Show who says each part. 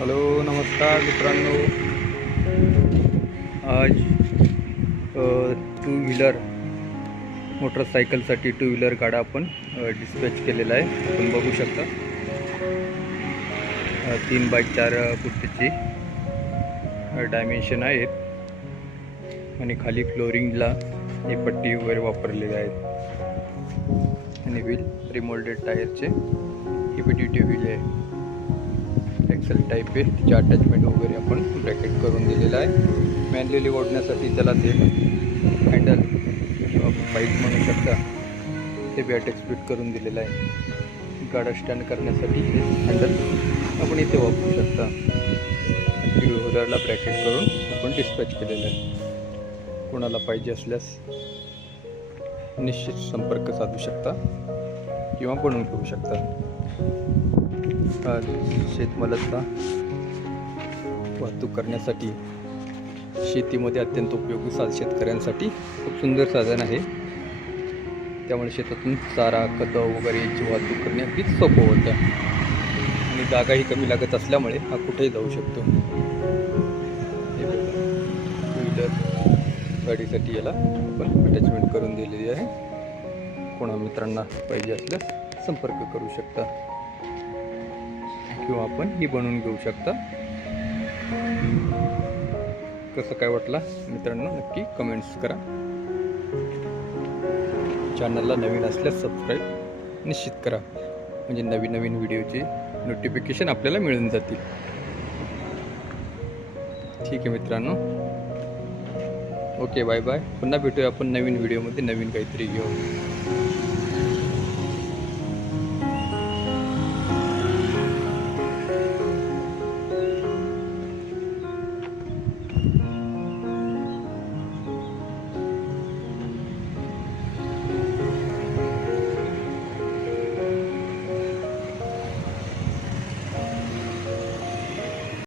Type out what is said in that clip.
Speaker 1: Hello नमस्कार मित्रांनो. आज टू व्हीलर मोटरसायकलसाठी टू व्हीलर गाडा आपण डिस्पॅच केलेला आहे. आपण बघू शकता. तीन बाय चार फुटाची डायमेन्शन आहेत आणि खाली फ्लोरिंगला हे पट्टी वगैरे वापरलेले आहेत. आणि व्हील रिमोल्डेड टायरचे ही ड्युटी व्हील आहे. एक्सेल टाईप आहे तिचे अटॅचमेंट वगैरे आपण ब्रॅकेट करून दिलेलं आहे. मॅन्युअली ओढण्यासाठी त्याला ते हँडल किंवा बाईक म्हणू शकता ते बी अटॅच फिट करून दिलेलं आहे. गाडा स्टँड करण्यासाठी हे हँडल आपण इथे वापरू शकता. टू व्हीलरला ब्रॅकेट करून आपण डिस्पॅच केलेलं आहे. कोणाला पाहिजे असल्यास निश्चित संपर्क साधू शकता किंवा बनवून ठेवू शकता. शेतमालाचा वाहतूक करण्यासाठी शेतीमध्ये अत्यंत उपयोगी साध शेतकऱ्यांसाठी खूप सुंदर साधन आहे. त्यामुळे शेतातून चारा खतं वगैरे याची वाहतूक करणे अगदी सोपं होतं. आणि जागाही कमी लागत असल्यामुळे हा कुठेही जाऊ शकतो. टू व्हीलर गाडीसाठी याला आपण अटॅचमेंट करून दिलेली आहे. कोणा मित्रांना पाहिजे असल्यास संपर्क करू शकता. किंवा आपण ही बनवून घेऊ शकता. कसं काय वाटला? मित्रांनो नक्की कमेंट्स करा. चॅनलला नवीन असल्यास सबस्क्राईब निश्चित करा. म्हणजे नवीन नवीन व्हिडिओचे नोटिफिकेशन आपल्याला मिळून जातील. ठीक आहे मित्रांनो. ओके बाय बाय पुन्हा भेटूया आपण नवीन व्हिडिओमध्ये नवीन काहीतरी घेऊ